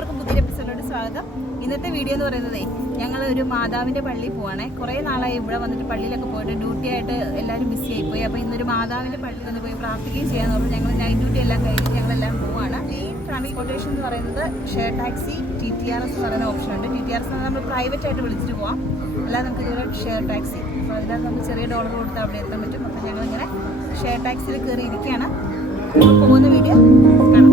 എല്ലാവർക്കും പുതിയ എപ്പിസോഡിലോട്ട് സ്വാഗതം. ഇന്നത്തെ വീഡിയോ എന്ന് പറയുന്നത് ഞങ്ങൾ ഒരു മാതാവിൻ്റെ പള്ളിയിൽ പോവാണേ. കുറേ നാളായി ഇവിടെ വന്നിട്ട് പള്ളിയിലൊക്കെ പോയിട്ട് ഡ്യൂട്ടി ആയിട്ട് എല്ലാവരും ബിസി ആയിപ്പോയി. അപ്പോൾ ഇന്നൊരു മാതാവിൻ്റെ പള്ളിയിൽ ഒന്ന് പോയി പ്രാർത്ഥിക്കുകയും ചെയ്യാമെന്ന് പറഞ്ഞു ഞങ്ങൾ നൈറ്റ് ഡ്യൂട്ടി എല്ലാം കഴിഞ്ഞ് ഞങ്ങളെല്ലാം പോവാണ്. മെയിൻ ട്രാൻസ്പോർട്ടേഷൻ എന്ന് പറയുന്നത് ഷെയർ ടാക്സി, TTRS എന്ന് പറയുന്ന ഓപ്ഷൻ ഉണ്ട്. TTRS എന്ന് നമ്മൾ പ്രൈവറ്റ് ആയിട്ട് വിളിച്ചിട്ട് പോവാം, അല്ലാതെ നമുക്ക് ഇതുപോലെ ഷെയർ ടാക്സി. അപ്പോൾ അതിനകത്ത് നമുക്ക് ചെറിയ ഡോളർ കൊടുത്ത് അവിടെ എത്താൻ പറ്റും. അപ്പോൾ ഞങ്ങളിങ്ങനെ ഷെയർ ടാക്സിയിൽ കയറി ഇരിക്കുകയാണ്. പോകുന്ന വീഡിയോ കാണാം.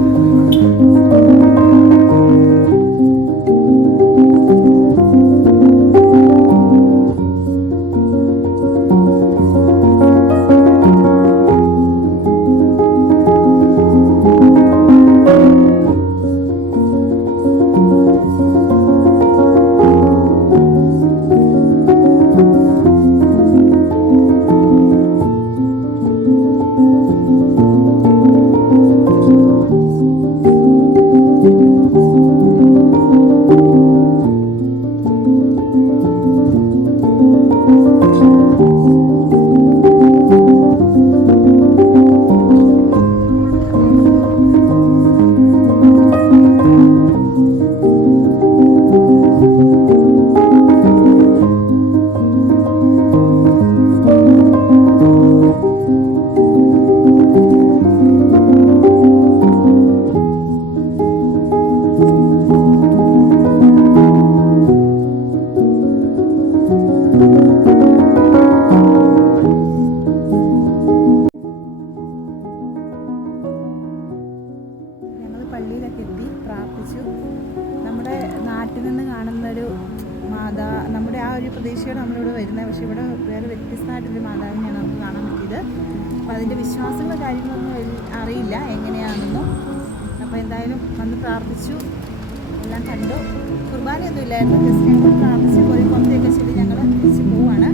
പള്ളിയിലൊക്കെ എത്തി പ്രാർത്ഥിച്ചു. നമ്മുടെ നാട്ടിൽ നിന്ന് കാണുന്നൊരു നമ്മുടെ ആ ഒരു പ്രതീക്ഷയോടെ നമ്മളിവിടെ വരുന്നത്. പക്ഷേ ഇവിടെ വേറെ വ്യത്യസ്തമായിട്ടൊരു മാതാവിനെയാണ് നമുക്ക് കാണാൻ പറ്റിയത്. അപ്പോൾ അതിൻ്റെ വിശ്വാസങ്ങളും കാര്യങ്ങളൊന്നും അറിയില്ല എങ്ങനെയാണെന്നും. അപ്പോൾ എന്തായാലും വന്ന് പ്രാർത്ഥിച്ചു, എല്ലാം കണ്ടു. കുർബാനയൊന്നും ഇല്ലായിരുന്നു, ജസ്റ്റ് ഞങ്ങൾ പ്രാർത്ഥിച്ച് പോയി പുറത്തേക്ക് ചെയ്ത് ഞങ്ങൾ തിരിച്ച് പോവാണ്.